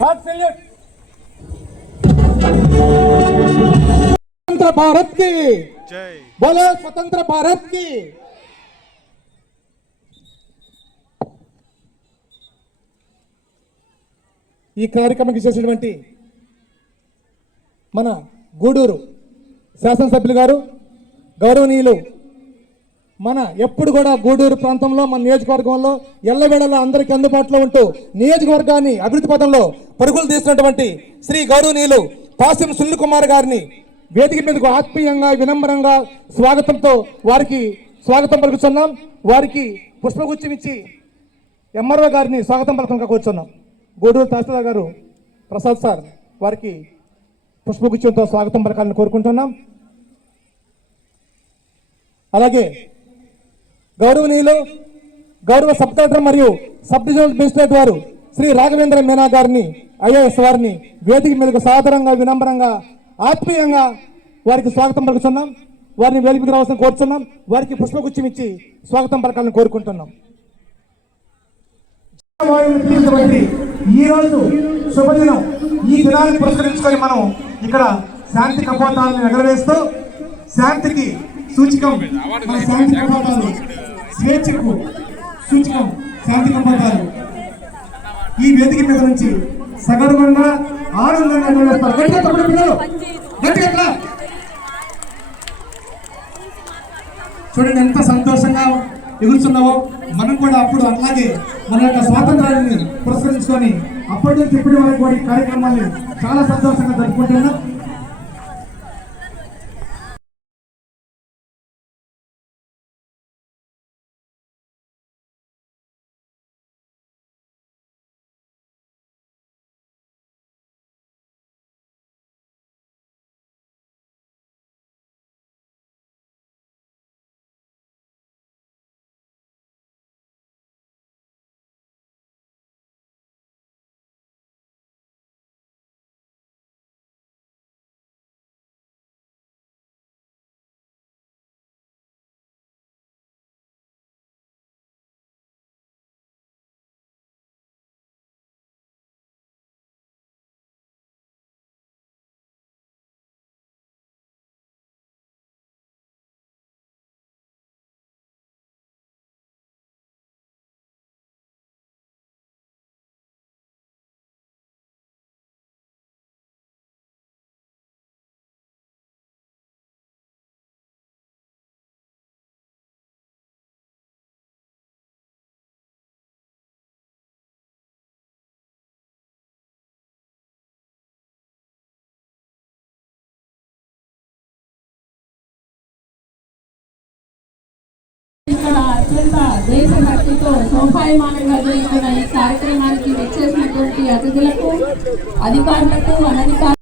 Hot salute स्वतंत्र भारत की जय बोलो स्वतंत्र भारत की ఈ కార్యక్రమానికి చేసినటువంటి మన గూడూరు శాసనసభ్యులు గారు గౌరవనీయులు మన ఎప్పుడు కూడా గూడూరు ప్రాంతంలో మన నియోజకవర్గంలో ఎల్లవేళలా అందరికీ అందుబాటులో ఉంటూ నియోజకవర్గాన్ని అభివృద్ధి పథంలో పరుగులు తీసినటువంటి శ్రీ గౌరవనీయులు పాసిం సునీల్ కుమార్ గారిని వేదిక మీదకు ఆత్మీయంగా వినమ్రంగా స్వాగతంతో వారికి స్వాగతం పలుకుతున్నాం. వారికి పుష్పగుచ్చం ఇచ్చి ఎంఆర్ఓ గారిని స్వాగతం పలకంగా కూర్చున్నాం. గూడూరు తహసీల్దార్ గారు ప్రసాద్ సార్ వారికి పుష్పగుచ్చంతో స్వాగతం పలకాలని కోరుకుంటున్నాం. అలాగే గౌరవనీయులు గౌరవ సబ్ కలెక్టర్ మరియు సబ్ డివిజనల్ మెజిస్ట్రేట్ వారు శ్రీ రాఘవేంద్ర మీనా గారిని ఐఏఎస్ వారిని వేదిక మీదకు సాదరంగా వినమ్రంగా ఆత్మీయంగా వారికి స్వాగతం పలుకుతున్నాం. వారిని వేదిక రావాల్సిన కోరుతున్నాం వారికి పుష్పగుచ్చం ఇచ్చి స్వాగతం పలకాలని కోరుకుంటున్నాం. ఈ రోజు శుభదినం ఈ దినాన్ని పురస్కరించుకొని మనం ఇక్కడ శాంతి కపోతాలను ఎగరవేస్తూ శాంతికి సూచికం మన శాంతి కపోతాలు స్వేచ్ఛకు సూచకం శాంతి కపోతాలు ఈ వేదిక మీద నుంచి సగర్వంగా ఆనందంగా నిర్వహిస్తారు గట్టిగా తప్పుడు పిల్లలు. గట్టిగా చూడండి ఎంత సంతోషంగా ఎగురుతున్నావో. మనం కూడా అప్పుడు అలాగే మన యొక్క స్వాతంత్రాన్ని పురస్కరించుకొని అప్పటి నుంచి ఇప్పటి వరకు కూడా ఈ కార్యక్రమాన్ని చాలా సంతోషంగా జరుపుకుంటున్నాం. అత్యంత దేశభక్తితో శోభాయమానంగా జరుగుతున్న ఈ కార్యక్రమానికి వచ్చేసినటువంటి అతిథులకు అధికారులకు అనధికారులకు